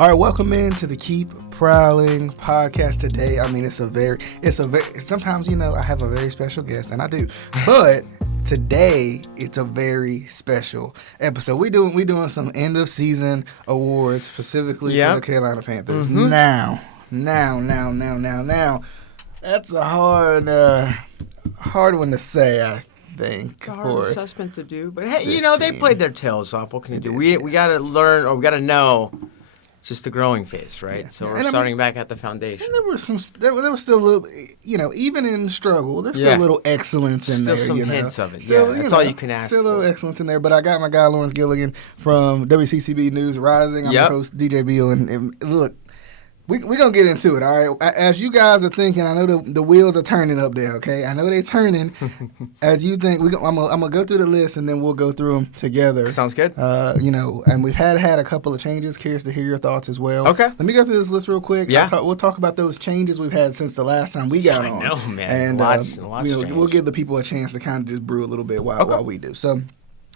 All right, welcome into the Keep Prowling podcast today. I mean, sometimes, I have a very special guest, and I do. But today, it's a very special episode. We doing some end of season awards specifically for the Carolina Panthers. Mm-hmm. Now. That's a hard one to say, I think. It's a hard assessment to do, but hey, they played their tails off. What can you do? We got to learn, or we got to know. It's just the growing phase, right? Yeah. So we're starting back at the foundation. And there was still a little, even in struggle, there's still a little excellence in there. Still some hints of it. That's all you can ask. Still a little excellence in there. But I got my guy Lawrence Gilligan from WCCB News Rising. I'm the host, DJ Beal, and look. We're going to get into it, all right? As you guys are thinking, I know the wheels are turning up there, okay? I know they're turning. As you think, I'm going to go through the list, and then we'll go through them together. Sounds good. And we've had a couple of changes. Curious to hear your thoughts as well. Okay. Let me go through this list real quick. Yeah. We'll talk about those changes we've had since the last time we got on. I know, man. And lots we'll give the people a chance to kind of just brew a little bit while we do. So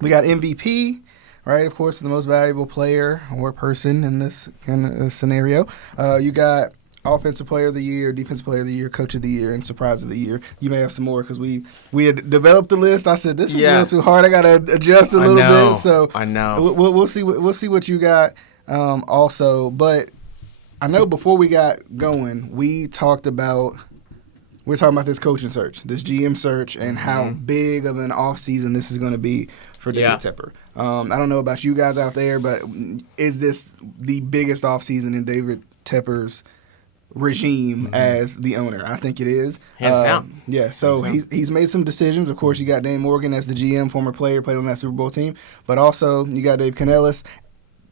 we got MVP. Right, of course, the most valuable player or person in this kind of scenario. You got Offensive Player of the Year, Defensive Player of the Year, Coach of the Year, and Surprise of the Year. You may have some more because we had developed the list. I said this is a little too hard. I got to adjust a little bit. So I know. We'll see what you got. Also, but I know before we got going, we're talking about this coaching search, this GM search, and how big of an offseason this is going to be for David Tepper. I don't know about you guys out there, but is this the biggest offseason in David Tepper's regime as the owner? I think it is. Hands down. Yeah, so he's made some decisions. Of course, you got Dane Morgan as the GM, former player, played on that Super Bowl team. But also, you got Dave Canellis,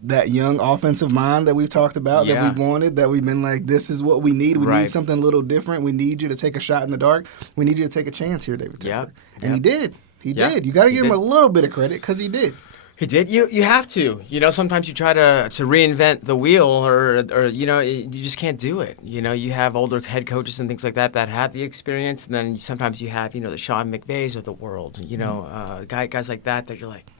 that young offensive mind that we've talked about, that we've wanted, that we've been like, this is what we need. We need something a little different. We need you to take a shot in the dark. We need you to take a chance here, David Tepper. And he did. He did. You got to give him a little bit of credit because he did. He did. You have to. Sometimes you try to reinvent the wheel, or you just can't do it. You have older head coaches and things like that have the experience, and then sometimes you have the Sean McVays of the world. Guys like that you're like,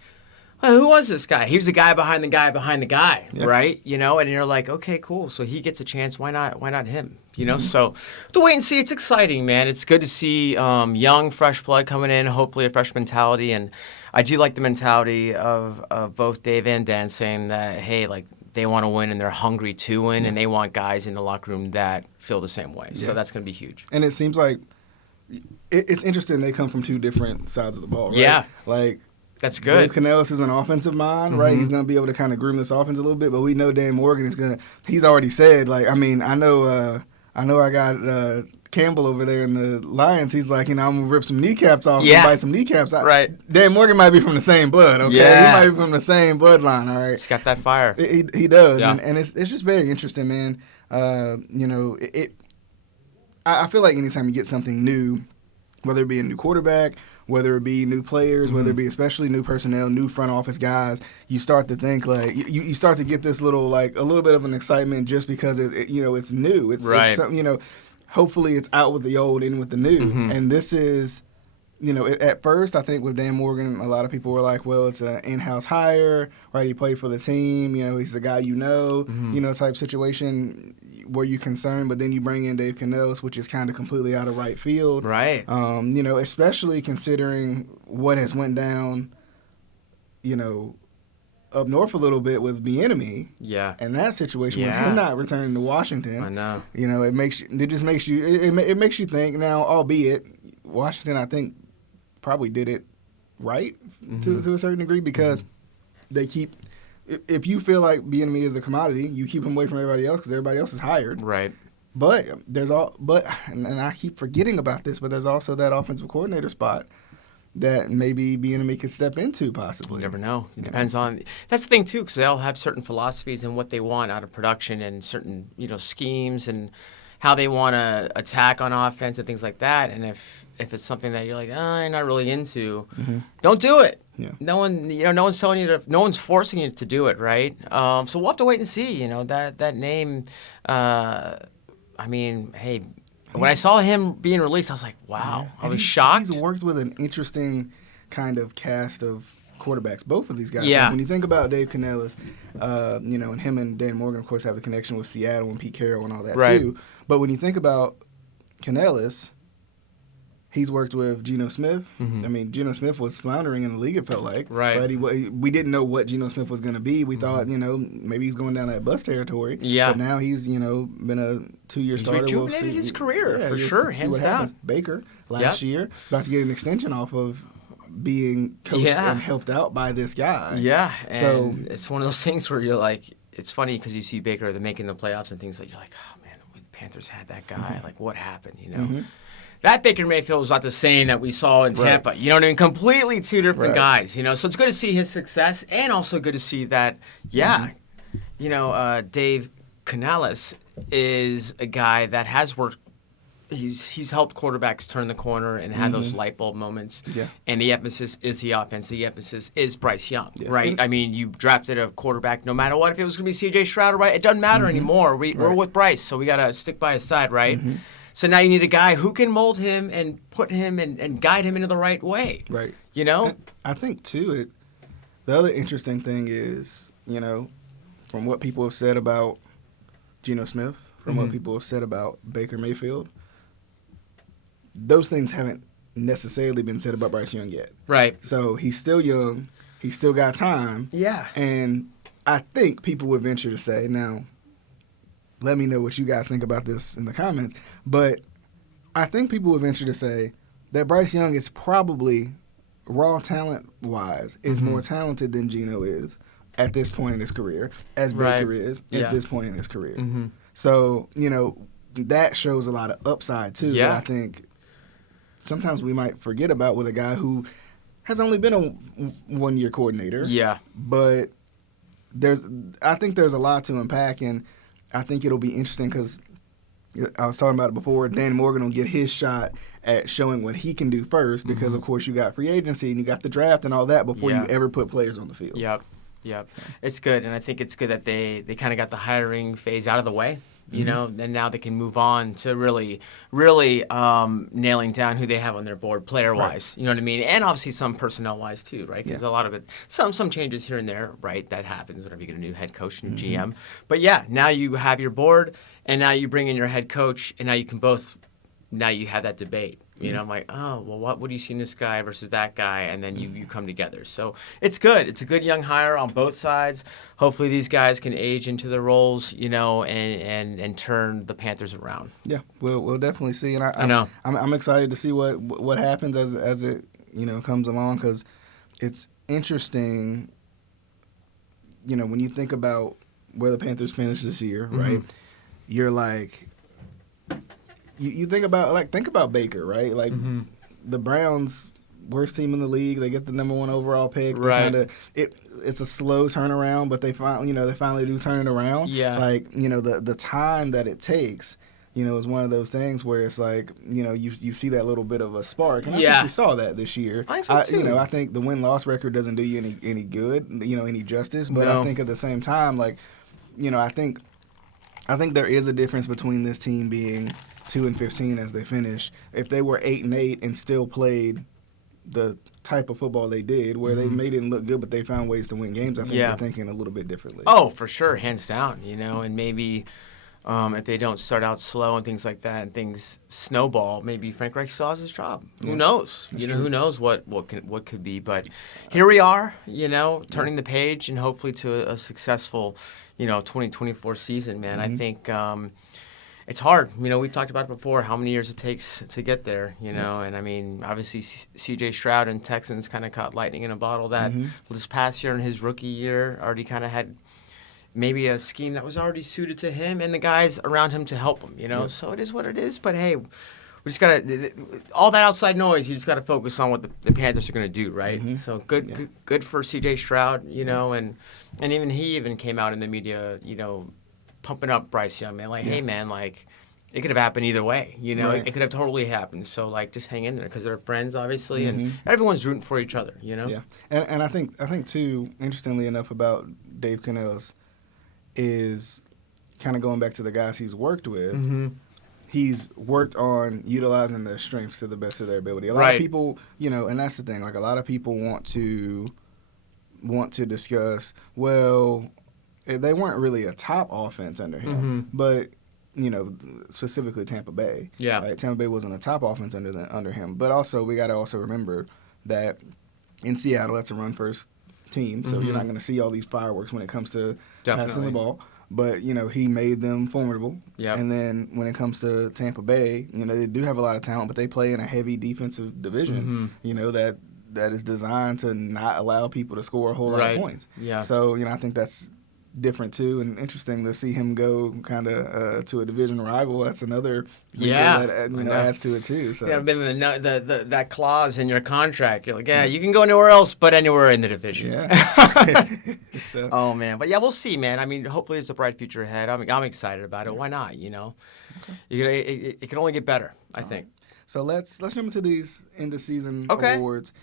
who was this guy? He was the guy behind the guy behind the guy, right? And you're like, okay, cool. So he gets a chance. Why not him? So to wait and see. It's exciting, man. It's good to see young, fresh blood coming in. Hopefully, a fresh mentality. And I do like the mentality of both Dave and Dan saying that, hey, like they want to win and they're hungry to win, and they want guys in the locker room that feel the same way. So that's going to be huge. And it seems like it's interesting. They come from two different sides of the ball, right? Yeah, like. That's good. Dave Canellis is an offensive mind, right? He's going to be able to kind of groom this offense a little bit, but we know Dan Morgan is going to – he's already said, like, I mean, I know I got Campbell over there in the Lions. He's like, I'm going to rip some kneecaps off and bite some kneecaps out. Right. Dan Morgan might be from the same blood, okay? Yeah. He might be from the same bloodline, all right? He's got that fire. He does, yeah. and it's just very interesting, man. I feel like anytime you get something new, whether it be a new quarterback – whether it be new players, whether it be especially new personnel, new front office guys, you start to think like you start to get this little like a little bit of an excitement just because it's new. It's hopefully it's out with the old, in with the new. And this is, at first I think with Dan Morgan, a lot of people were like, well, it's an in-house hire, right? He played for the team, he's the guy type situation where you're concerned, but then you bring in Dave Canellis, which is kind of completely out of right field. Right. Especially considering what has went down, up north a little bit with Bieniemy. Yeah. And that situation with him not returning to Washington. I know. It makes you think now, albeit Washington, I think, probably did it right to a certain degree because they keep. If you feel like Bieniemy is a commodity, you keep him away from everybody else because everybody else is hired. Right. But and I keep forgetting about this, but there's also that offensive coordinator spot that maybe Bieniemy could step into possibly. You never know. It depends on – that's the thing too, because they all have certain philosophies and what they want out of production and certain schemes and how they want to attack on offense and things like that. And if it's something that you're like, I'm not really into, don't do it. Yeah. No one's telling you to. No one's forcing you to do it, right? So we'll have to wait and see. That name. I mean, hey, when I saw him being released, I was like, wow. I was shocked. He's worked with an interesting kind of cast of quarterbacks, both of these guys. Yeah. So when you think about Dave Canellis, and him and Dan Morgan, of course, have the connection with Seattle and Pete Carroll and all that too. But when you think about Canellis, he's worked with Geno Smith. I mean, Geno Smith was floundering in the league, it felt like. Right. We didn't know what Geno Smith was going to be. We thought, maybe he's going down that bust territory. Yeah. But now he's, been a 2-year starter. He's rejuvenated his career, for sure, hands down. Happens. Baker last year, about to get an extension off of being coached and helped out by this guy. Yeah. And so it's one of those things where you're like, it's funny because you see Baker, they're making the playoffs and things like, you're like, oh, man, the Panthers had that guy. Like, what happened, That Baker Mayfield was not the same that we saw in Tampa. Right. You know what I mean? Completely two different guys, So it's good to see his success and also good to see that, Dave Canellis is a guy that has worked. He's helped quarterbacks turn the corner and have those light bulb moments. Yeah. And the emphasis is the offense. The emphasis is Bryce Young, right? I mean, you drafted a quarterback no matter what. If it was going to be C.J. Stroud, right? It doesn't matter anymore. We're with Bryce, so we got to stick by his side, right? So now you need a guy who can mold him and put him and guide him into the right way. Right. And I think, too, the other interesting thing is, from what people have said about Geno Smith, from what people have said about Baker Mayfield, those things haven't necessarily been said about Bryce Young yet. Right. So he's still young. He's still got time. Yeah. And I think people would venture to say, now, let me know what you guys think about this in the comments, but I think people would venture to say that Bryce Young is probably, raw talent-wise, is more talented than Geno is at this point in his career, as Baker is at this point in his career. So, that shows a lot of upside, too, that I think sometimes we might forget about with a guy who has only been a one-year coordinator. Yeah. But I think there's a lot to unpack, and I think it'll be interesting because I was talking about it before. Dan Morgan will get his shot at showing what he can do first because, of course, you got free agency and you got the draft and all that before you ever put players on the field. Yep. It's good, and I think it's good that they kind of got the hiring phase out of the way. And now they can move on to really nailing down who they have on their board player-wise. Right. You know what I mean? And obviously some personnel-wise too, right? Because a lot of it, some changes here and there, right? That happens whenever you get a new head coach and GM. But yeah, now you have your board, and now you bring in your head coach, and now you have that debate. I'm like, oh, well, what do you see in this guy versus that guy? And then you come together. So it's good. It's a good young hire on both sides. Hopefully these guys can age into their roles, and turn the Panthers around. Yeah, we'll definitely see. And I know. I'm excited to see what happens as it comes along, because it's interesting. When you think about where the Panthers finished this year, right? You're like. You think about Baker, right? Like the Browns, worst team in the league. They get the number 1 overall pick. Right. It's a slow turnaround, but they finally do turn it around. Yeah. Like the time that it takes, is one of those things where it's like you see that little bit of a spark. And I think we saw that this year. I think so too. I think the win-loss record doesn't do you any good, any justice. But I think at the same time, like, I think there is a difference between this team being 2-15 as they finish. If they were 8-8 and still played the type of football they did, where they made it look good, but they found ways to win games, I think they're thinking a little bit differently. Oh, for sure, hands down. And maybe if they don't start out slow and things like that, and things snowball, maybe Frank Reich still has his job. Yeah. Who knows? Who knows what could be? But here we are, turning the page and hopefully to a successful, 2024 season. Man, I think. It's hard. We've talked about it before, how many years it takes to get there, and I mean, obviously C.J. Stroud and Texans kind of caught lightning in a bottle that this past year in his rookie year already kind of had maybe a scheme that was already suited to him and the guys around him to help him, So it is what it is, but hey, we just got to, all that outside noise, you just got to focus on what the Panthers are going to do, right? So good for C.J. Stroud, and even he came out in the media, pumping up Bryce Young, man. Like, hey, man, like, it could have happened either way. It could have totally happened. So, like, just hang in there because they're friends, obviously, and everyone's rooting for each other. Yeah, and I think too, interestingly enough, about Dave Canellis is kind of going back to the guys he's worked with. He's worked on utilizing their strengths to the best of their ability. A lot of people, and that's the thing. Like, a lot of people want to want to discuss, well, they weren't really a top offense under him, but specifically Tampa Bay. Yeah. Right? Tampa Bay wasn't a top offense under him, but also we got to also remember that in Seattle, that's a run-first team, so you're not going to see all these fireworks when it comes to passing the ball. But, he made them formidable. Yep. And then when it comes to Tampa Bay, they do have a lot of talent, but they play in a heavy defensive division, that is designed to not allow people to score a whole lot of points. Yeah. So, I think that's different too, and interesting to see him go kind of to a division rival. That's another that adds to it too. So been that clause in your contract. You're like, you can go anywhere else, but anywhere in the division. Yeah. So. Oh man, but we'll see, man. I mean, hopefully there's a bright future ahead. I'm excited about it. Why not? Okay. It can only get better. I think. So let's jump into these end of season awards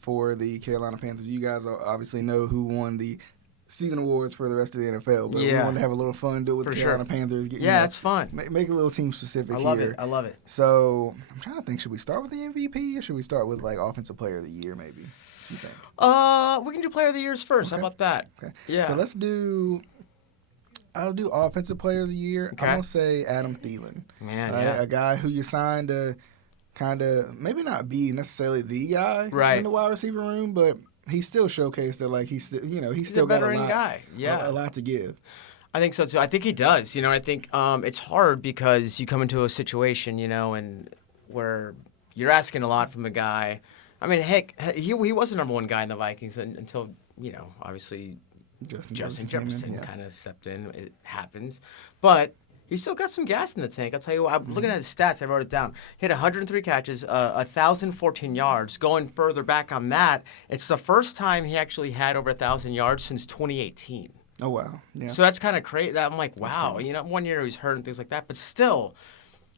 for the Carolina Panthers. You guys obviously know who won the season awards for the rest of the NFL, but we wanted to have a little fun, do it with the Carolina Panthers. It's fun. Make it a little team specific. I love it. So I'm trying to think, should we start with the MVP or should we start with like Offensive Player of the Year maybe? You think? We can do Player of the Years first. Okay. How about that? Okay. Yeah. So I'll do Offensive Player of the Year. Okay. I'm gonna say Adam Thielen. Man, a guy who you signed to kind of maybe not be necessarily the guy in the wide receiver room, but he still showcased that, like, he's still got a lot to give. I think so too. I think he does. I think it's hard because you come into a situation, and where you're asking a lot from a guy. I mean, heck, he was the number one guy in the Vikings until obviously Justin Jefferson kind of stepped in. It happens, but he's still got some gas in the tank. I'll tell you what, I'm looking at his stats. I wrote it down. He had 103 catches, 1,014 yards. Going further back on that, it's the first time he actually had over 1,000 yards since 2018. Oh, wow. Yeah. So that's kind of crazy. I'm like, wow. 1 year he was hurt and things like that. But still,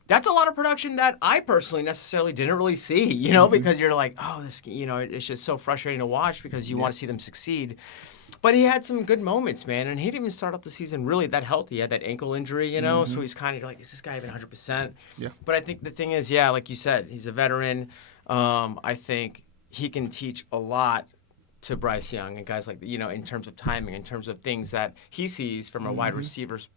that's a lot of production that I personally necessarily didn't really see, because you're like, oh, this, it's just so frustrating to watch because you want to see them succeed. But he had some good moments, man, and he didn't even start off the season really that healthy. He had that ankle injury, so he's kind of like, is this guy even 100%? Yeah. But I think the thing is, like you said, he's a veteran. I think he can teach a lot to Bryce Young and guys like, in terms of timing, in terms of things that he sees from a wide receiver's,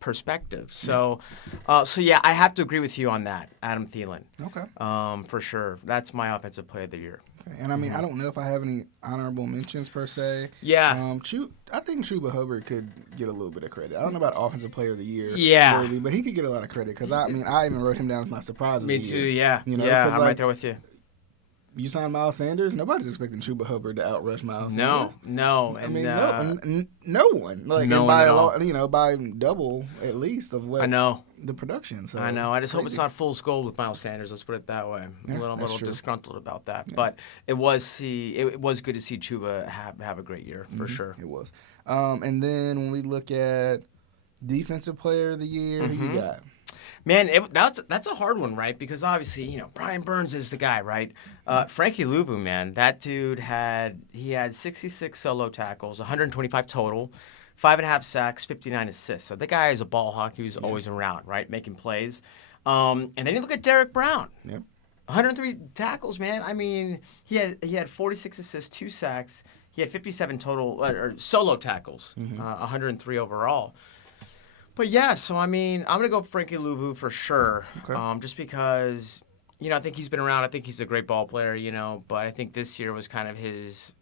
perspective. So, I have to agree with you on that, Adam Thielen. Okay. For sure. That's my Offensive Player of the Year. Okay. And I mean, I don't know if I have any honorable mentions per se. Yeah. I think Chuba Hubbard could get a little bit of credit. I don't know about Offensive Player of the Year. Yeah. Really, but he could get a lot of credit because I even wrote him down as my surprise of the year. Me too. Yeah. I'm right there with you. You signed Miles Sanders. Nobody's expecting Chuba Hubbard to outrush Miles Sanders. No. I mean, no one. Like, no by one by double at least of what I know the production. So I know. I just hope it's not fool's gold with Miles Sanders. Let's put it that way. I'm a little disgruntled about that, but it was good to see Chuba have a great year for sure. It was. And then when we look at Defensive Player of the Year, who you got? Man, that's a hard one, right? Because obviously, Brian Burns is the guy, right? Frankie Louvu, man, that dude had 66 solo tackles, 125 total, 5.5 sacks, 59 assists. So the guy is a ball hawk. He was always around, right, making plays. And then you look at Derek Brown. Yep. 103 tackles, man. I mean, he had 46 assists, 2 sacks. He had 57 total or solo tackles, 103 overall. But yeah, so I mean, I'm gonna go Frankie Louvu for sure. Okay. Just because, I think he's been around. I think he's a great ball player, But I think this year was kind of his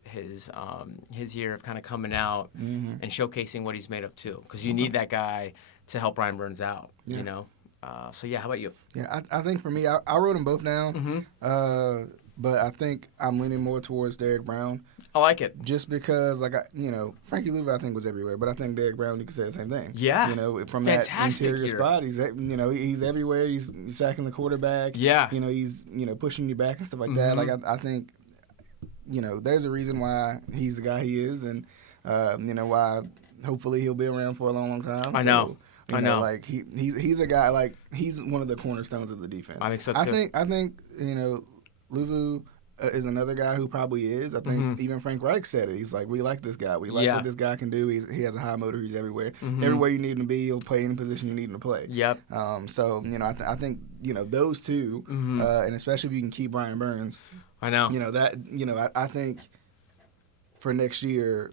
year of kind of coming out and showcasing what he's made of too. Because you need that guy to help Brian Burns out, So yeah, how about you? Yeah, I think for me, I wrote them both down. But I think I'm leaning more towards Derek Brown. I like it. Just because, Frankie Louvu I think was everywhere, but I think Derek Brown, you could say the same thing. Yeah. From fantastic that interior year. spot, he's everywhere. He's sacking the quarterback. Yeah. He's pushing you back and stuff like that. Like I think, there's a reason why he's the guy he is, and why hopefully he'll be around for a long, long time. I know. Like he's a guy, like he's one of the cornerstones of the defense. I think so too. I think Louvu is another guy who probably is. I think even Frank Reich said it. He's like, we like this guy. We like what this guy can do. He has a high motor. He's everywhere. Everywhere you need him to be, he'll play any position you need him to play. Yep. So I think those two, and especially if you can keep Brian Burns. I know. I think for next year,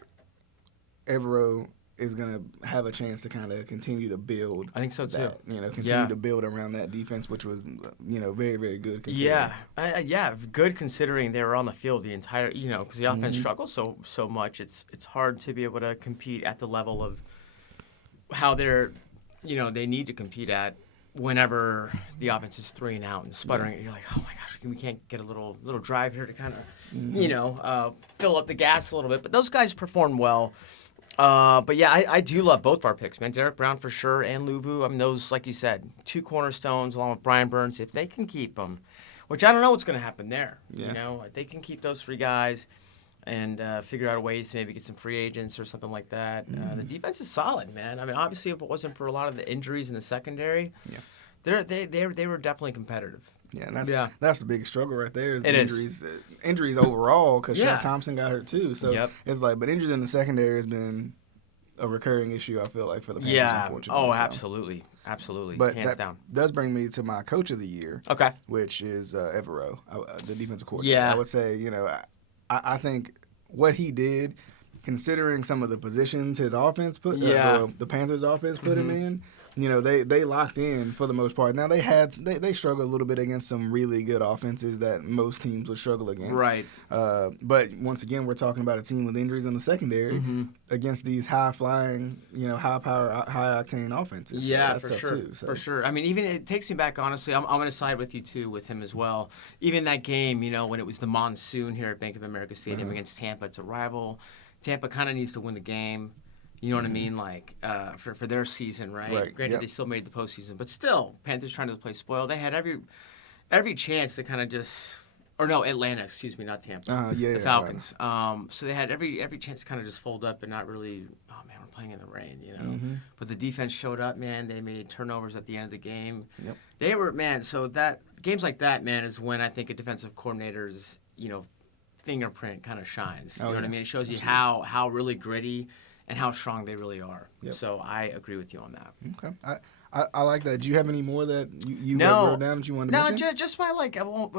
Evero is going to have a chance to kind of continue to build. I think so too. Continue to build around that defense, which was, very, very good. Considering. Good considering they were on the field the entire, because the offense struggles so much. It's hard to be able to compete at the level of how they're, they need to compete at whenever the offense is 3 and out and sputtering. Yeah. You're like, oh my gosh, we can't get a little drive here to kind of, fill up the gas a little bit. But those guys perform well. But yeah, I do love both of our picks, man. Derek Brown for sure and Luvu. I mean, those, like you said, 2 cornerstones along with Brian Burns. If they can keep them, which I don't know what's going to happen there. Yeah. If they can keep those 3 guys and figure out ways to maybe get some free agents or something like that. The defense is solid, man. I mean, obviously, if it wasn't for a lot of the injuries in the secondary, they were definitely competitive. Yeah, and that's the biggest struggle right there is the it injuries. Injuries overall, because Yeah. Shaq Thompson got hurt too. So it's like, but injuries in the secondary has been a recurring issue, I feel like, for the Panthers, unfortunately. Oh, so. absolutely. But hands that down. does bring me to my coach of the year, Okay. which is Evero, the defensive coordinator. Yeah. I would say, I think what he did, considering some of the positions his offense put, the Panthers' offense put him in, they locked in for the most part. Now they struggled a little bit against some really good offenses that most teams would struggle against. Right. But once again, we're talking about a team with injuries in the secondary against these high flying, high power, high octane offenses. Yeah, so for sure. too, so. For sure. I mean, even it takes me back, honestly. I'm going to side with you, too, with him as well. Even that game, when it was the monsoon here at Bank of America Stadium against Tampa, it's a rival. Tampa kind of needs to win the game. You know what I mean? Like, for their season, right? Granted, they still made the postseason. But still, Panthers trying to play spoil. They had every chance to kind of just... Or no, Atlanta, excuse me, not Tampa. The Falcons. So they had every chance to kind of just fold up and not really... Oh, man, we're playing in the rain, But the defense showed up, man. They made turnovers at the end of the game. Yep. They were... Man, so games like that, man, is when I think a defensive coordinator's, fingerprint kind of shines. You know what I mean? It shows you how really gritty... and how strong they really are. Yep. So I agree with you on that. Okay. I like that. Do you have any more that you wrote down that you wanted to mention? No, just my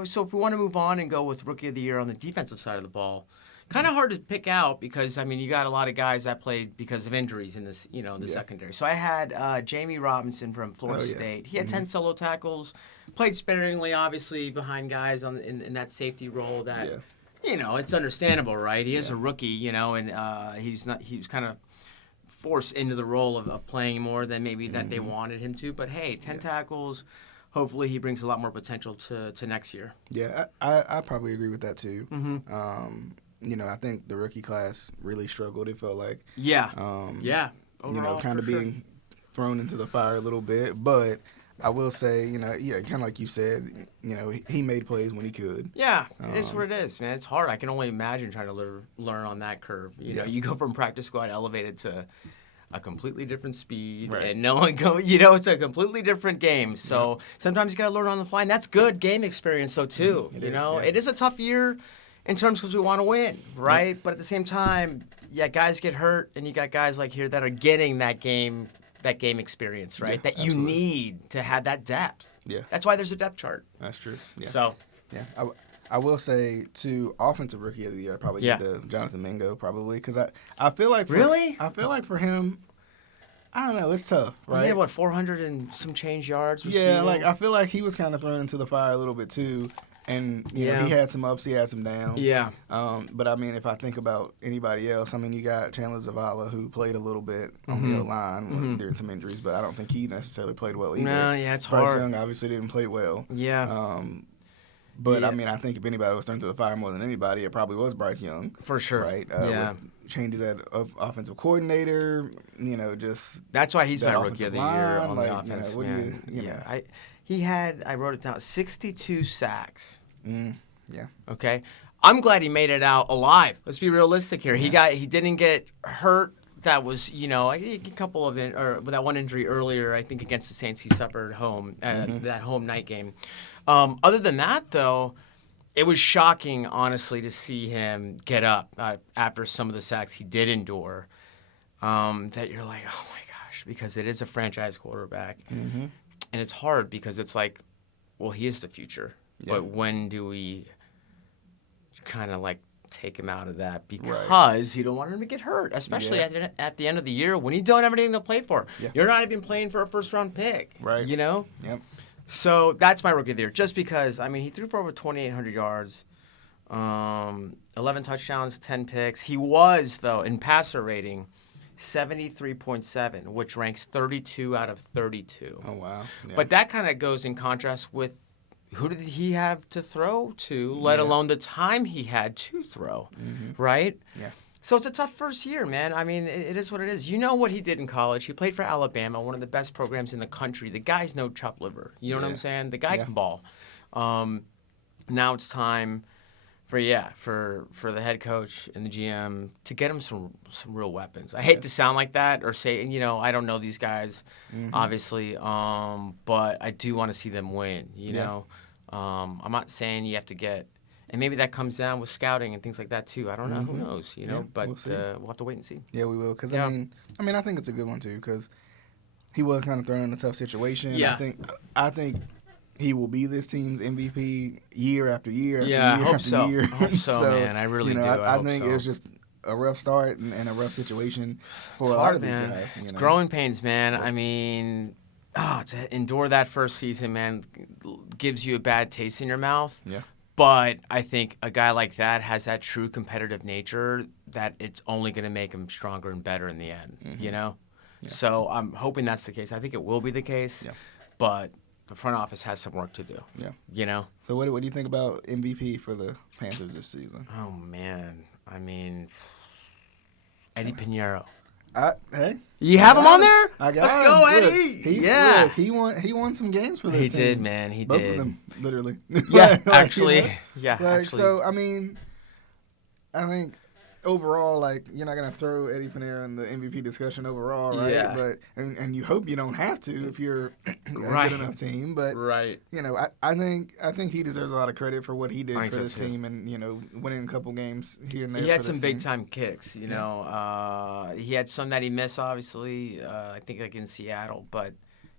so if we want to move on and go with Rookie of the Year on the defensive side of the ball, kind of hard to pick out because, I mean, you got a lot of guys that played because of injuries in this, in the secondary. So I had Jamie Robinson from Florida State. He had 10 solo tackles, played sparingly, obviously, behind guys in that safety role that... Yeah. It's understandable, right? He is a rookie, and he was kind of forced into the role of playing more than maybe that they wanted him to. But, hey, 10 tackles, hopefully he brings a lot more potential to next year. Yeah, I probably agree with that, too. I think the rookie class really struggled, it felt like. Yeah. Overall, kind of being thrown into the fire a little bit. But I will say, kind of like you said, he made plays when he could. Yeah, it is what it is, man. It's hard. I can only imagine trying to learn on that curve. You go from practice squad elevated to a completely different speed, and no one it's a completely different game. So sometimes you got to learn on the fly, and that's good game experience, though, too. It is a tough year in terms because we want to win, right? But at the same time, guys get hurt, and you got guys like here that are getting that game experience, right? That you need to have that depth. Yeah. That's why there's a depth chart. That's true. Yeah. So. Yeah. I will say, to offensive rookie of the year, I'd probably give to Jonathan Mingo, probably, because I feel like... I feel like for him, I don't know, it's tough, right? He had, 400 and some change yards receiving? Yeah, I feel like he was kind of thrown into the fire a little bit, too. And, he had some ups, he had some downs. Yeah. But, I mean, if I think about anybody else, I mean, you got Chandler Zavala, who played a little bit on the O-line during some injuries, but I don't think he necessarily played well either. No, it's Bryce hard. Young obviously didn't play well. Yeah. But, I mean, I think if anybody was thrown to the fire more than anybody, it probably was Bryce Young. For sure. Right? With changes of offensive coordinator, just... That's why he's been Rookie of the Year on the offense. I wrote it down, 62 sacks. Yeah. Okay? I'm glad he made it out alive. Let's be realistic here. He didn't get hurt. That was, a couple of that one injury earlier, I think, against the Saints he suffered home, that home night game. Other than that, though, it was shocking, honestly, to see him get up after some of the sacks he did endure. That you're like, oh my gosh, because it is a franchise quarterback. And it's hard because it's like, well, he is the future. Yeah. But when do we kind of take him out of that because you don't want him to get hurt, especially at the end of the year when you don't have anything to play for. Yeah. You're not even playing for a first-round pick, right? You know? Yep. So that's my rookie of the year, just because, I mean, he threw for over 2,800 yards, 11 touchdowns, 10 picks. He was, though, in passer rating, 73.7, which ranks 32 out of 32. Oh, wow. Yeah. But that kind of goes in contrast with who did he have to throw to, let alone the time he had to throw, right? Yeah. So it's a tough first year, man. I mean, it is what it is. You know what he did in college. He played for Alabama, one of the best programs in the country. The guy's no chop liver. You know what I'm saying? The guy can ball. Now it's time for the head coach and the GM to get him some real weapons. I hate to sound like that or say, I don't know these guys, obviously, but I do want to see them win, you know. I'm not saying you have to get, and maybe that comes down with scouting and things like that too. I don't know. Who knows, but we'll have to wait and see. Yeah, we will. Because, I mean, I think it's a good one too because he was kind of thrown in a tough situation. Yeah. I think he will be this team's MVP year after year after year I hope after so. year. I hope so, man. I really do. I think it was just a rough start and a rough situation for a lot of these guys. It's growing pains, man. I mean, to endure that first season, man, gives you a bad taste in your mouth. Yeah. But I think a guy like that has that true competitive nature that it's only going to make him stronger and better in the end, Yeah. So I'm hoping that's the case. I think it will be the case, but the front office has some work to do. Yeah. So what do you think about MVP for the Panthers this season? Oh, man. I mean, Eddie Pinheiro. Hey. You have him on there? I got Let's him. go, Look, Eddie. he won some games for this He team. did, man. He Both did. of them, literally. Yeah, actually. Actually. So, I mean, I think overall, you're not going to throw Eddie Pinheiro in the MVP discussion overall, right? Yeah. But and you hope you don't have to if you're a good enough team. But, I think he deserves a lot of credit for what he did for this team and, winning a couple games here and there. He had some big-time kicks, He had some that he missed, obviously, I think in Seattle. But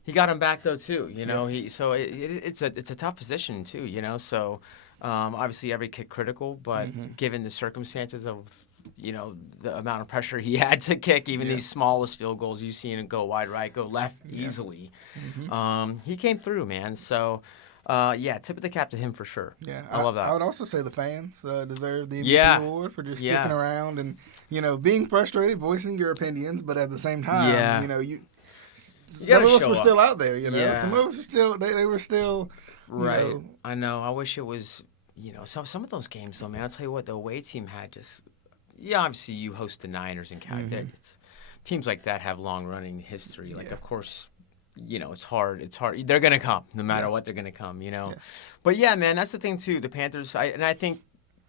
he got him back, though, too, it's a tough position, too, So obviously every kick critical, but given the circumstances of the amount of pressure he had to kick, even these smallest field goals, you've seen it go wide right, go left easily. He came through, man. So, tip of the cap to him for sure. Yeah, I love that. I would also say the fans deserve the MVP award for just sticking around and, being frustrated, voicing your opinions, but at the same time, some of us were still out there, Some of us were still, they were still, right. I know. I wish it was, some of those games, though, man, I'll tell you what, the away team had just, obviously you host the Niners and Cowboys. Teams like that have long-running history. Of course, it's hard. It's hard. They're going to come. No matter what, they're going to come, But, man, that's the thing, too. The Panthers, I think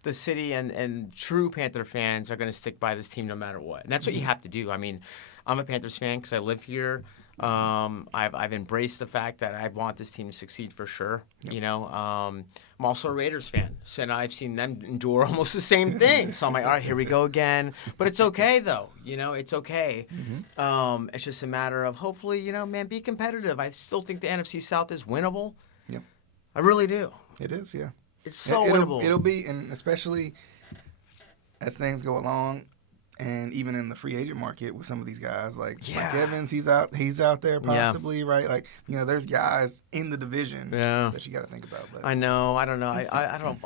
the city and true Panther fans are going to stick by this team no matter what. And that's what you have to do. I mean, I'm a Panthers fan because I live here. I've embraced the fact that I want this team to succeed for sure. I'm also a Raiders fan, and I've seen them endure almost the same thing. So I'm like, all right, here we go again. But it's okay, though. It's okay. It's just a matter of hopefully, man, be competitive. I still think the NFC South is winnable. Yeah, I really do. It is. Yeah, it's so winnable. It'll be, and especially as things go along. And even in the free agent market with some of these guys, like Mike Evans, he's out there possibly, right? There's guys in the division that you got to think about. But. I know. I don't know. I don't.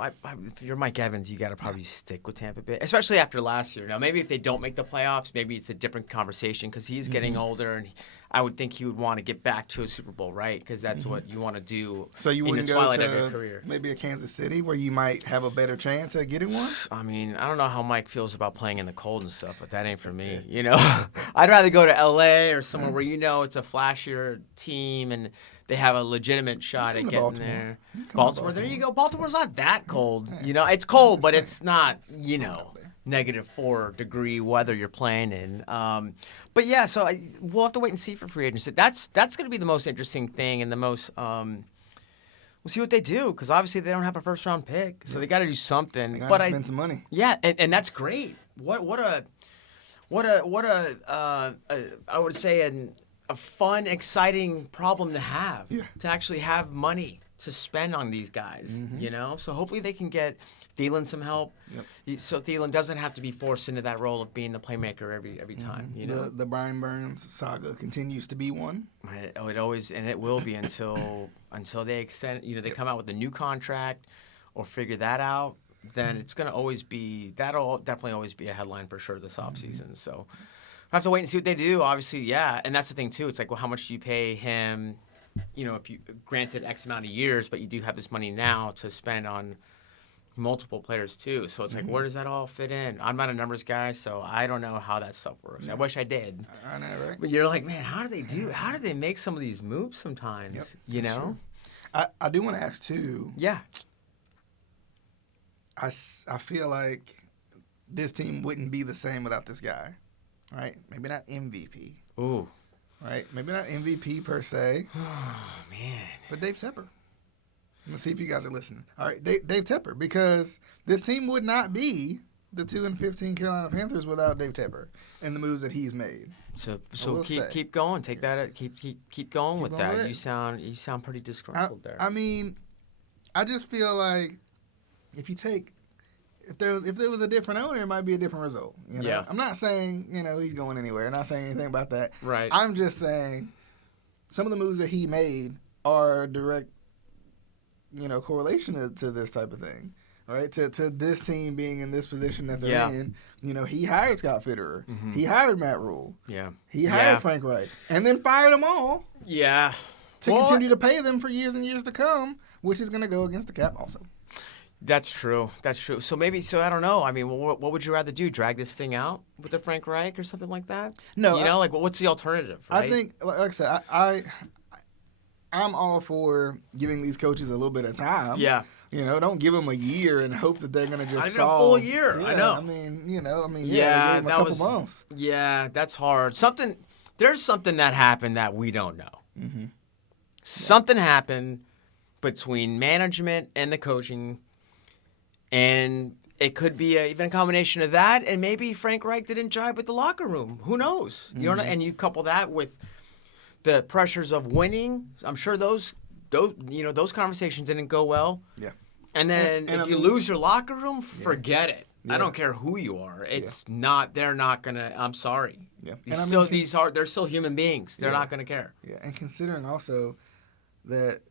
If you're Mike Evans, you got to probably stick with Tampa Bay, especially after last year. Now, maybe if they don't make the playoffs, maybe it's a different conversation because he's getting older, and I would think he would want to get back to a Super Bowl, right? Because that's what you want to do. So you wouldn't in the go twilight to of your career. Maybe a Kansas City where you might have a better chance at getting one. I mean, I don't know how Mike feels about playing in the cold and stuff, but that ain't for me. I'd rather go to L.A. or somewhere where it's a flashier team and they have a legitimate shot at getting there. Baltimore, there you go. Baltimore's not that cold. It's cold, but it's not. -4 weather you're playing in. But so we'll have to wait and see for free agency. That's going to be the most interesting thing and the most. We'll see what they do because obviously they don't have a first round pick, so they got to do something. They got to spend some money. Yeah, and that's great. What a I would say a fun, exciting problem to have. Yeah. To actually have money to spend on these guys, you know? So hopefully they can get Thielen some help. Yep. So Thielen doesn't have to be forced into that role of being the playmaker every time, you know? The Brian Burns saga continues to be one. It always, and it will be until they extend, you know, they come out with a new contract or figure that out, then it's going to always be, that'll definitely always be a headline for sure this offseason. So I have to wait and see what they do, obviously, yeah. And that's the thing, too. It's like, well, how much do you pay him? You know, if you granted X amount of years, but you do have this money now to spend on multiple players too. So it's like, where does that all fit in? I'm not a numbers guy, so I don't know how that stuff works. I wish I did. I know, right? But you're like, man, how do they make some of these moves sometimes? Yep, you know? I do want to ask too. Yeah. I feel like this team wouldn't be the same without this guy, right? Maybe not MVP. Ooh. Right? Maybe not MVP per se. Oh, man. But Dave Tepper. I'm going to see if you guys are listening. All right, Dave Tepper, because this team would not be the 2-15 Carolina Panthers without Dave Tepper and the moves that he's made. So keep going. Take that. Keep going with that. You sound pretty disgruntled there. I mean, I just feel like if there was a different owner, it might be a different result. You know? Yeah. I'm not saying, you know, he's going anywhere. I'm not saying anything about that. Right. I'm just saying some of the moves that he made are direct, you know, correlation to this type of thing. All right, to this team being in this position that they're in. You know, he hired Scott Fitterer. Mm-hmm. He hired Matt Rule. Yeah. He hired Frank Reich. And then fired them all. Yeah. To continue to pay them for years and years to come, which is going to go against the cap also. That's true. So I don't know. I mean, what would you rather do? Drag this thing out with the Frank Reich or something like that? No. You know, like, what's the alternative, right? I think, like I said, I'm all for giving these coaches a little bit of time. Yeah. You know, don't give them a year and hope that they're going to just solve. A full year. Yeah, I know. I mean, yeah, they gave them a couple months. Yeah, that's hard. There's something that happened that we don't know. Mm-hmm. Something happened between management and the coaching, and it could be even a combination of that, and maybe Frank Reich didn't jive with the locker room. Who knows? You know, and you couple that with the pressures of winning. I'm sure those conversations didn't go well. Yeah. And then if you lose your locker room, forget it. Yeah. I don't care who you are. It's not. They're not gonna. I'm sorry. Yeah. They're still human beings. They're not gonna care. Yeah. And considering also that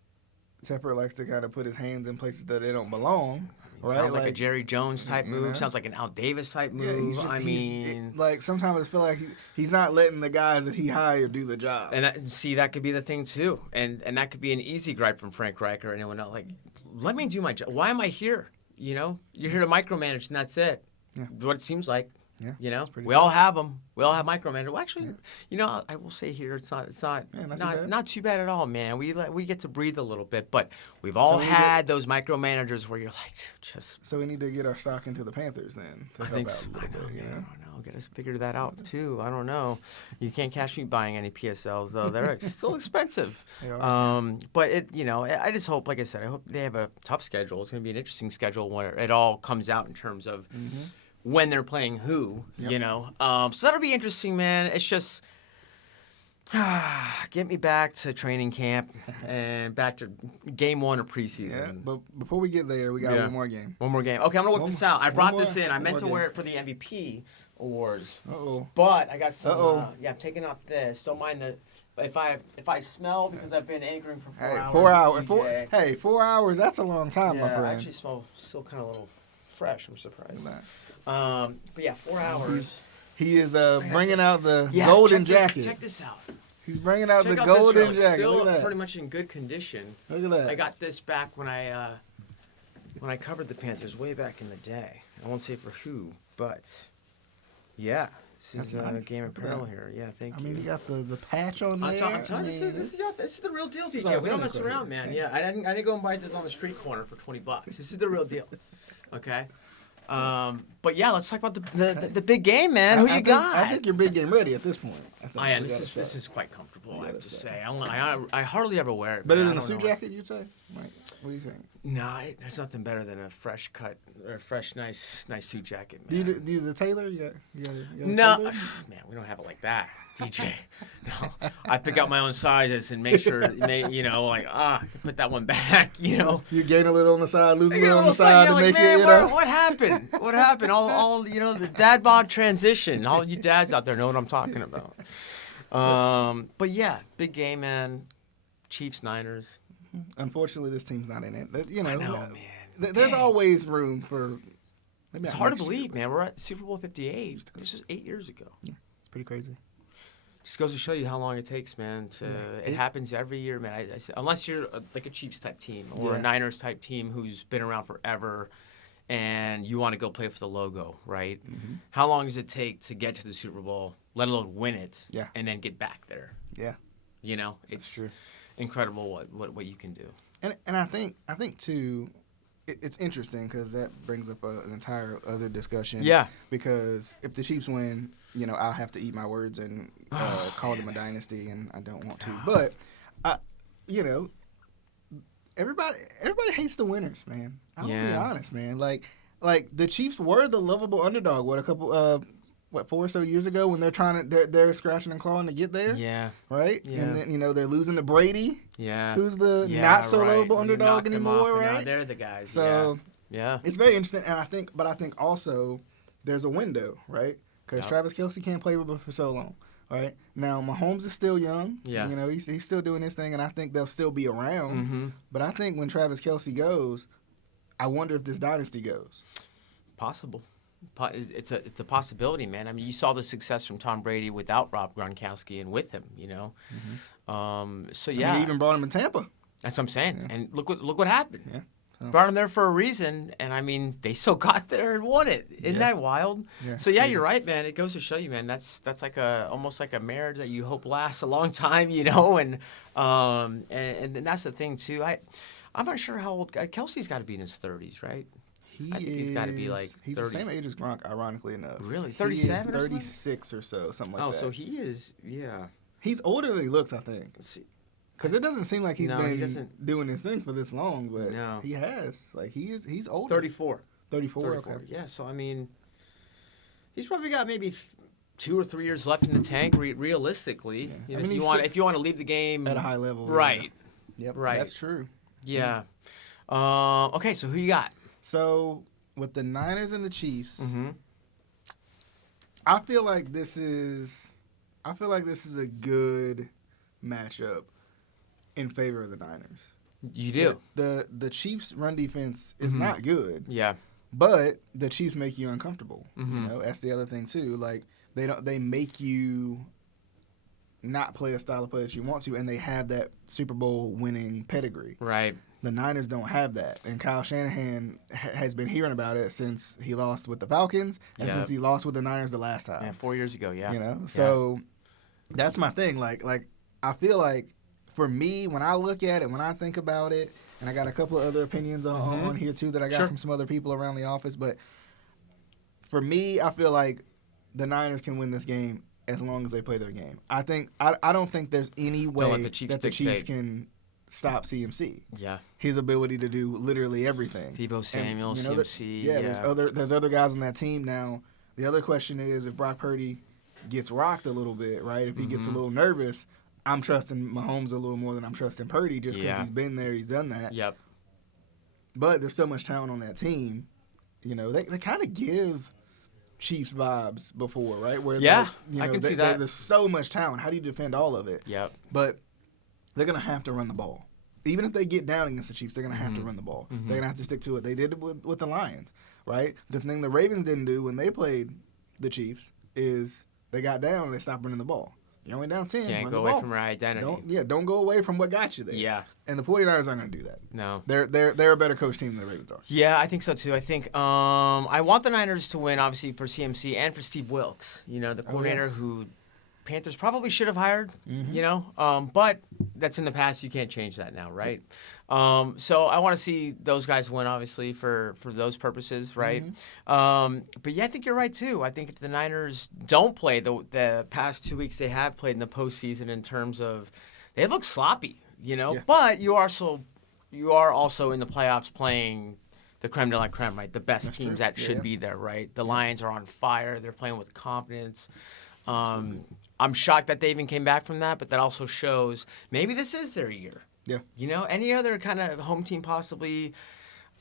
Tepper likes to kind of put his hands in places that they don't belong. Right? Sounds like a Jerry Jones type move. Sounds like an Al Davis type move. Like sometimes I feel like he's not letting the guys that he hired do the job. And that could be the thing too. And that could be an easy gripe from Frank Reich or anyone else. Like, let me do my job. Why am I here? You know, you're here to micromanage, and that's it. Yeah. What it seems like. Yeah. You know, we all have them. We all have micromanagers. Well, actually, you know, I will say here, it's not too bad at all, man. We get to breathe a little bit, but we've all had those micromanagers where you're like, just. So we need to get our stock into the Panthers then. To help out a little bit, I don't know. Got to figure that out too. I don't know. You can't catch me buying any PSLs though. They're still expensive. But I just hope, like I said, I hope they have a tough schedule. It's going to be an interesting schedule when it all comes out in terms of. Mm-hmm. When they're playing who, you know. So that'll be interesting, man. It's just get me back to training camp and back to game one of preseason. Yeah, but before we get there, we got one more game. One more game. Okay, I'm going to work this out. I brought this in. I meant to wear it for the MVP awards. Uh-oh. But I got some, I'm taking off this. Don't mind if I smell because I've been anchoring for 4 hours. 4 hours, that's a long time, my friend. I actually smell still kind of a little fresh. I'm surprised. But yeah, 4 hours. He is bringing out the golden jacket. Check this out. He's bringing out the golden jacket. Still Look at that. Pretty much in good condition. Look at that. I got this back when I covered the Panthers way back in the day. I won't say for who, but yeah. This is nice. Game apparel here. Yeah, thank you. I mean, you got the patch on there. I'm telling you, this is the real deal, DJ. We don't mess around, man. Yeah, I didn't go and buy this on the street corner for $20. This is the real deal. Okay. But yeah, let's talk about the big game, man. Who you got? I think you're big game ready at this point. This is quite comfortable. I have to say. I hardly ever wear it. Better than a suit jacket, you'd say? Like, what do you think? No, there's nothing better than a fresh cut or a fresh, nice suit jacket, Do man. you do the tailor? You got a No, tailor? man, we don't have it like that, DJ. No, I pick out my own sizes and make sure, put that one back, You gain a little on the side, lose a You get little on the side, side you're to like, make man, it, what happened? What happened? All the dad bod transition. All you dads out there know what I'm talking about. But yeah, big game, man. Chiefs, Niners. Unfortunately, this team's not in it. I know, man. There's always room for. Maybe It's not hard to next year, believe, but man. We're at Super Bowl 58. This was 8 years ago. It's pretty crazy. Just goes to show you how long it takes, man. It happens every year, man. Unless you're like a Chiefs type team or a Niners type team who's been around forever, and you want to go play for the logo, right? Mm-hmm. How long does it take to get to the Super Bowl, let alone win it, Yeah. and then get back there? Yeah, It's true. incredible what you can do. And I think too, it's interesting because that brings up an entire other discussion. Yeah. Because if the Chiefs win, I'll have to eat my words and call them a dynasty, and I don't want to. But everybody hates the winners, man. I'm gonna be honest, man. Like the Chiefs were the lovable underdog. What, a couple 4 or so years ago when they're scratching and clawing to get there. Yeah. Right? Yeah. And then they're losing to Brady. Yeah. Who's the not so lovable You underdog knock them anymore, off, and right? now they're the guys. So yeah. it's very interesting, and I think also there's a window, right? Because Travis Kelce can't play with him for so long, right? Now Mahomes is still young. Yeah. He's still doing his thing, and I think they'll still be around. Mm-hmm. But I think when Travis Kelce goes, I wonder if this dynasty goes. Possible. It's a possibility, man. I mean, you saw the success from Tom Brady without Rob Gronkowski and with him, Mm-hmm. So I yeah, mean, he even brought him in Tampa. that's what I'm saying. Yeah. And look what happened. Yeah. So. Brought him there for a reason, and I mean, they still got there and won it. Isn't that wild? Yeah, so yeah, you're right, man. It goes to show you, man. That's like almost like a marriage that you hope lasts a long time, and that's the thing too. I'm not sure how old Kelsey's got to be in his 30s, right? I think he's got to be like 30. He's the same age as Gronk, ironically enough. Really? 37 He is 36 or so, something like that. Oh, so he is, yeah. He's older than he looks, I think. Because it doesn't seem like he's been doing this thing for this long, but he has. Like, he's older. 34. 34, okay. Yeah, so, I mean, he's probably got maybe 2 or 3 years left in the tank, realistically. Yeah. If you want to leave the game. At a high level. Right. Yeah. Yep, right. That's true. Yeah. Okay, so who you got? So, with the Niners and the Chiefs, Mm-hmm. I feel like this is a good matchup in favor of the Niners. You do. The Chiefs' run defense is not good. Yeah. But the Chiefs make you uncomfortable. Mm-hmm. That's the other thing too. Like they make you not play a style of play that you want to, and they have that Super Bowl winning pedigree. Right. The Niners don't have that, and Kyle Shanahan has been hearing about it since he lost with the Falcons and since he lost with the Niners the last time. Yeah, 4 years ago. Yeah. So that's my thing. Like I feel like for me, when I look at it, when I think about it, and I got a couple of other opinions on here too that I got from some other people around the office, but for me, I feel like the Niners can win this game as long as they play their game. I don't think there's any way that the Chiefs can stop CMC. Yeah. His ability to do literally everything. Deebo Samuel, CMC. There's other guys on that team now. The other question is if Brock Purdy gets rocked a little bit, right? If he gets a little nervous, I'm trusting Mahomes a little more than I'm trusting Purdy just because he's been there, he's done that. Yep. But there's so much talent on that team. They kind of give Chiefs vibes before, right? Where I can see that. There's so much talent. How do you defend all of it? Yep. But they're going to have to run the ball. Even if they get down against the Chiefs, they're going to have to run the ball. They're going to have to stick to it. They did it with the Lions, right? The thing the Ravens didn't do when they played the Chiefs is they got down and they stopped running the ball. You're only down 10. Can't go away from your identity. Don't go away from what got you there. Yeah. And the 49ers aren't going to do that. No. They're a better coach team than the Ravens are. Yeah, I think so too. I think I want the Niners to win, obviously, for CMC and for Steve Wilkes, the coordinator who Panthers probably should have hired, but that's in the past. You can't change that now, right? So I want to see those guys win, obviously, for those purposes, right? But yeah, I think you're right too. I think if the Niners don't play the past 2 weeks they have played in the postseason in terms of they look sloppy, but you also you are also in the playoffs playing the creme de la creme, right? The best That's teams true. that should be there, right? The Lions are on fire. They're playing with confidence. I'm shocked that they even came back from that, but that also shows maybe this is their year. Yeah. You know, any other kind of home team possibly,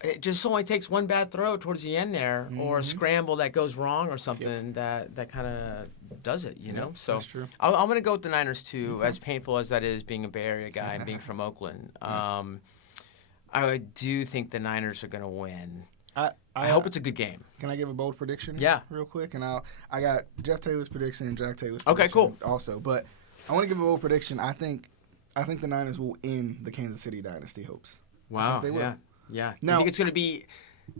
it just only takes one bad throw towards the end there, or a scramble that goes wrong or something that kind of does it, you know? So that's true. I'm going to go with the Niners too, as painful as that is being a Bay Area guy and being from Oakland. I do think the Niners are going to win. I hope it's a good game. Can I give a bold prediction? Yeah. Real quick, and I got Jeff Taylor's prediction and Jack Taylor's Okay, prediction cool. also, but I want to give a bold prediction. I think the Niners will end the Kansas City dynasty hopes. Wow. they will. Yeah. Now- You think it's going to be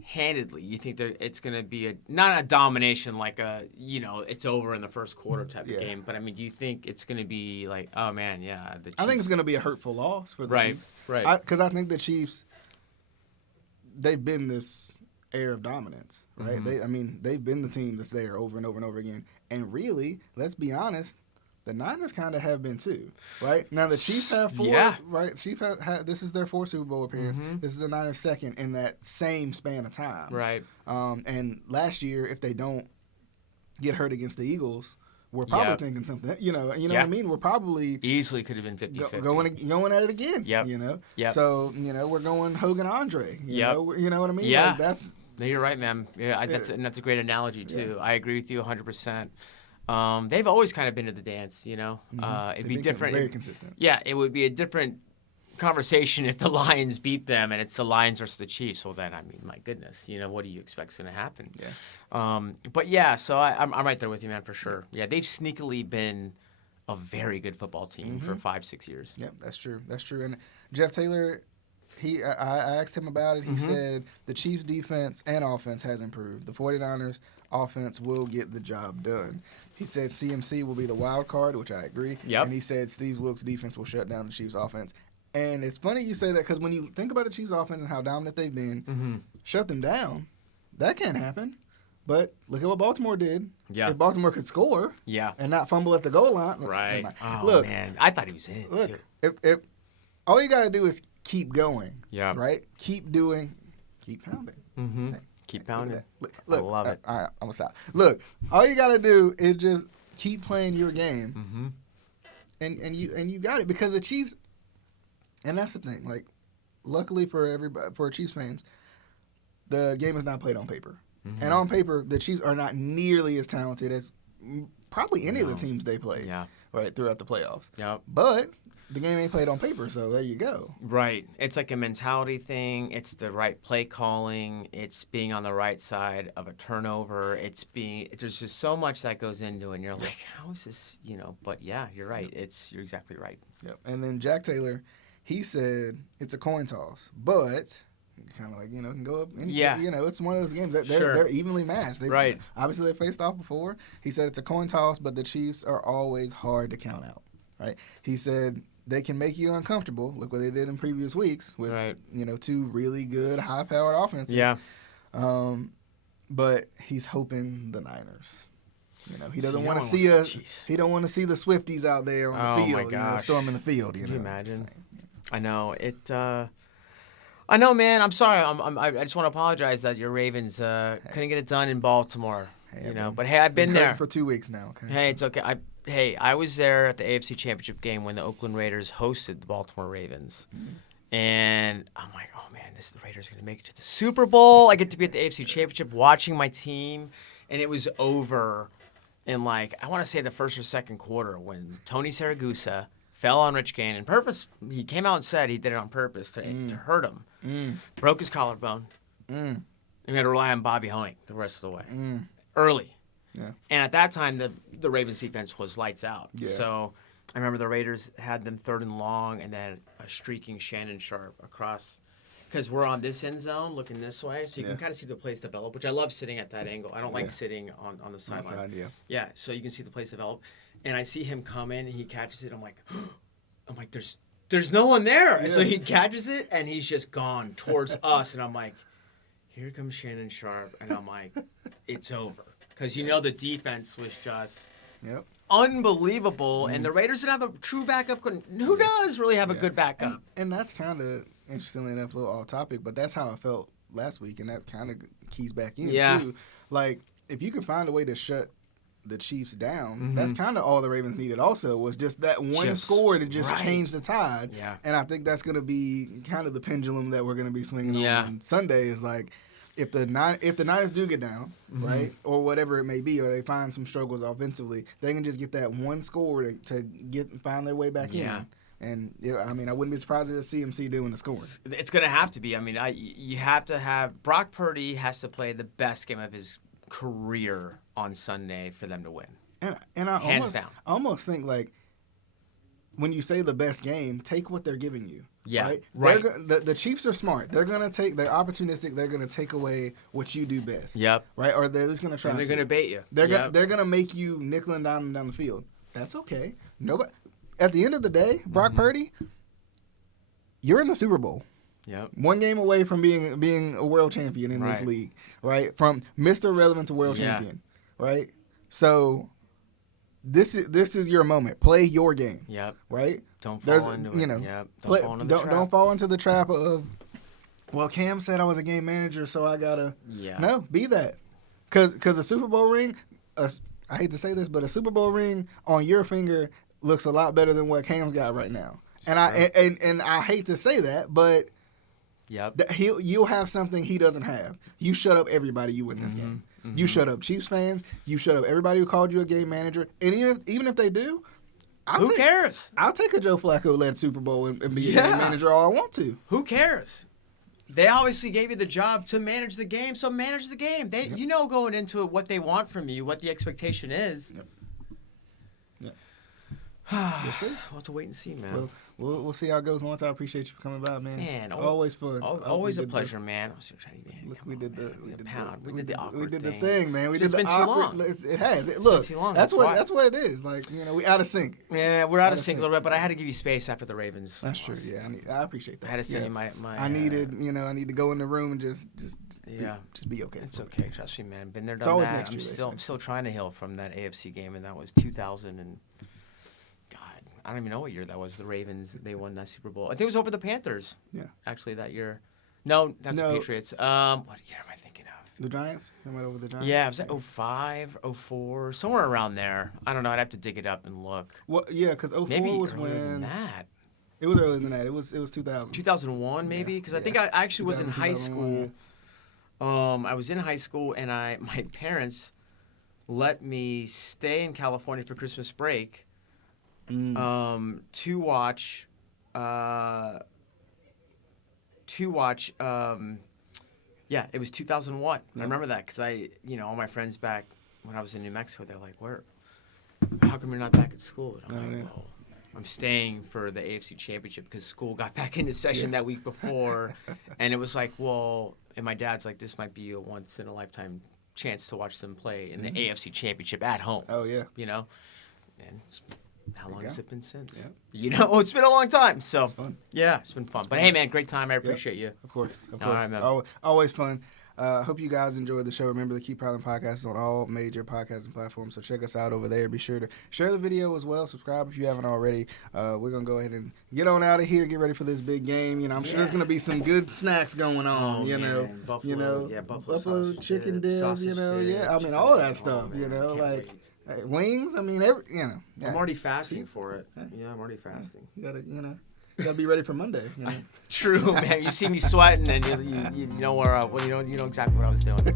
handedly? You think it's going to be not a domination like it's over in the first quarter type of game, but I mean, do you think it's going to be like, oh man, yeah, the Chiefs. I think it's going to be a hurtful loss for the Chiefs. Right. Because I think the Chiefs, they've been this air of dominance, right? They've been the team that's there over and over and over again. And really, let's be honest, the Niners kind of have been too, right? Now the Chiefs have 4, right? Chiefs have this is their 4th Super Bowl appearance. This is the Niners' 2nd in that same span of time, right? And last year, if they don't get hurt against the Eagles, we're probably thinking something. You know what I mean? We're probably easily could have been 50-50. Going at it again. Yep. You know. Yep. So we're going Hogan Andre. You know what I mean? Yeah. Like, that's. No, you're right, man. Yeah, that's a great analogy too. I agree with you 100%. They've always kind of been to the dance, you know. It'd be different. Very consistent. Yeah, it would be a different conversation if the Lions beat them and it's the Lions versus the Chiefs. Well, then, I mean, my goodness, what do you expect is going to happen? Yeah. But yeah, so I'm right there with you, man, for sure. Yeah, they've sneakily been a very good football team for 5-6 years. Yeah, that's true. That's true. And Jeff Taylor, I asked him about it. He said the Chiefs' defense and offense has improved. The 49ers' offense will get the job done. He said CMC will be the wild card, which I agree. Yep. And he said Steve Wilkes' defense will shut down the Chiefs' offense. And it's funny you say that because when you think about the Chiefs' offense and how dominant they've been, shut them down, that can't happen. But look at what Baltimore did. Yeah. If Baltimore could score and not fumble at the goal line. Right. Oh, look, man. I thought he was in. Look, if all you got to do is keep going. Yeah. Right? Keep pounding. Mm-hmm. Keep pounding. Look, I love it. All right, I'm going to stop. Look, all you got to do is just keep playing your game. And you got it. Because the Chiefs, and that's the thing, like, luckily for everybody, for Chiefs fans, the game is not played on paper. And on paper, the Chiefs are not nearly as talented as probably any of the teams they play right throughout the playoffs. Yep. But the game ain't played on paper, so there you go. Right. It's like a mentality thing. It's the right play calling. It's being on the right side of a turnover. There's just so much that goes into it, and you're like, how is this, But yeah, you're right. You're exactly right. Yep. And then Jack Taylor, he said it's a coin toss, but kind of like, can go up. It's one of those games that they're evenly matched. Right. Obviously, they faced off before. He said it's a coin toss, but the Chiefs are always hard to count out. Right. He said they can make you uncomfortable. Look what they did in previous weeks with, 2 really good, high-powered offenses. Yeah. But he's hoping the Niners. He doesn't want to see us. He don't want to see the Swifties out there on the field. My gosh. Storming the field. Can you imagine? I know it. I know, man. I'm sorry. I just want to apologize that your Ravens couldn't get it done in Baltimore. But hey, I've been there for 2 weeks now. Okay. Hey, it's okay. I was there at the AFC Championship game when the Oakland Raiders hosted the Baltimore Ravens. And I'm like, oh, man, the Raiders are going to make it to the Super Bowl. I get to be at the AFC Championship watching my team. And it was over in, I want to say the first or second quarter when Tony Siragusa fell on Rich Gannon. He came out and said he did it on purpose to hurt him. Broke his collarbone. And we had to rely on Bobby Hoeing the rest of the way. Early. Yeah. And at that time, the Ravens defense was lights out. Yeah. So I remember the Raiders had them 3rd and long and then a streaking Shannon Sharp across. Because we're on this end zone looking this way. So you can kind of see the plays develop, which I love sitting at that angle. I don't like sitting on the sideline. Yeah, so you can see the plays develop. And I see him come in and he catches it. I'm like, there's no one there. Yeah. So he catches it and he's just gone towards us. And I'm like, here comes Shannon Sharp. And I'm like, it's over. Because the defense was just unbelievable. And the Raiders didn't have a true backup. Who does really have a good backup? And that's kind of interestingly enough, a little off topic, but that's how I felt last week, and that kind of keys back in Yeah. too. Like, if you can find a way to shut the Chiefs down, Mm-hmm. that's kind of all the Ravens needed. Also, was just that one score to just change the tide. Yeah. And I think that's going to be kind of the pendulum that we're going to be swinging on Sunday. Is like, if the Niners do get down, Mm-hmm. right, or whatever it may be, or they find some struggles offensively, they can just get that one score to find their way back in. And I mean, I wouldn't be surprised if it's CMC doing the scoring. It's going to have to be. I mean, you have to have Brock Purdy has to play the best game of his career on Sunday for them to win. And I Hands down. almost think, like, when you say the best game, take what they're giving you. Yeah, right. The Chiefs are smart. They're opportunistic. They're gonna take away what you do best. Yep. Right, or they're just gonna try. And they're gonna bait you. They're gonna make you nickel and dime down the field. That's okay. Nobody. At the end of the day, Brock Purdy, you're in the Super Bowl. Yep. One game away from being a world champion in this league, right? From Mr. Relevant to world champion, right? So this is your moment. Play your game. Yep. Right? Don't fall into it. Yep. Don't fall into the trap of, well, Cam said I was a game manager, so I gotta. Yeah. No, be that. Because a Super Bowl ring, I hate to say this, but a Super Bowl ring on your finger looks a lot better than what Cam's got right now. And I hate to say that, but you'll have something he doesn't have. You shut up everybody you win this game. Mm-hmm. You shut up Chiefs fans. You shut up everybody who called you a game manager. And even if they do, who cares? I'll take a Joe Flacco-led Super Bowl and be a game manager all I want to. Who cares? They obviously gave you the job to manage the game, so manage the game. You know going into it what they want from you, what the expectation is. Yep. We'll see. We'll have to wait and see, man. We'll see how it goes. Lawrence, I appreciate you for coming by, man. It's always fun. Always a pleasure, man. We did the awkward we did thing. the thing, man. We did the been awkward. Too long. It has. Look, too long. that's what it is. Like, we out of sync. Yeah, we're out of sync a little bit, but I had to give you space after the Ravens. That's true. Yeah, I appreciate that. I had to send you my. I needed to go in the room and just be okay. It's okay. Trust me, man. Been there, done always that. next year, I'm still trying to heal from that AFC game, and that was 2000 and. I don't even know what year that was. The Ravens, they won that Super Bowl. I think it was over the Panthers. Yeah. Actually, that year. No, that's the Patriots. What year am I thinking of? The Giants? They went over the Giants? Yeah, it was like 05, 04, somewhere around there. I don't know. I'd have to dig it up and look. Well, yeah, because 04 maybe was earlier when... than that. It was earlier than that. It was 2000. 2001, maybe? Because I think I actually was in high school. I was in high school, and my parents let me stay in California for Christmas break. To watch it was 2001. I remember that because all my friends back when I was in New Mexico, they're like, how come you're not back at school? And I'm like, well, I'm staying for the AFC Championship because school got back into session that week before. And it was like, well, and my dad's like, this might be a once in a lifetime chance to watch them play in the AFC Championship at home. Oh, yeah. And how long has it been since? Yeah. It's been a long time. So, it's fun. Yeah, it's been fun. But hey, man, great time. I appreciate you. Of course. All right, man. Always fun. Hope you guys enjoyed the show. Remember to keep Prowling Podcasts on all major podcasting platforms. So check us out over there. Be sure to share the video as well. Subscribe if you haven't already. We're going to go ahead and get on out of here. Get ready for this big game. I'm sure there's going to be some good snacks going on. Buffalo chicken dip. I mean, all that stuff. Wings. I mean, I'm already fasting for it. Yeah, I'm already fasting. You gotta be ready for Monday. True, man. You see me sweating, and you know where you know exactly what I was doing.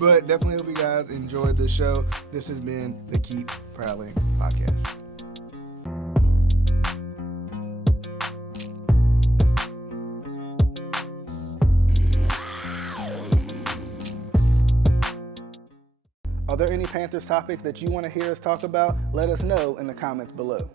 But definitely hope you guys enjoyed the show. This has been the Keep Prowling Podcast. Are there any Panthers topics that you want to hear us talk about? Let us know in the comments below.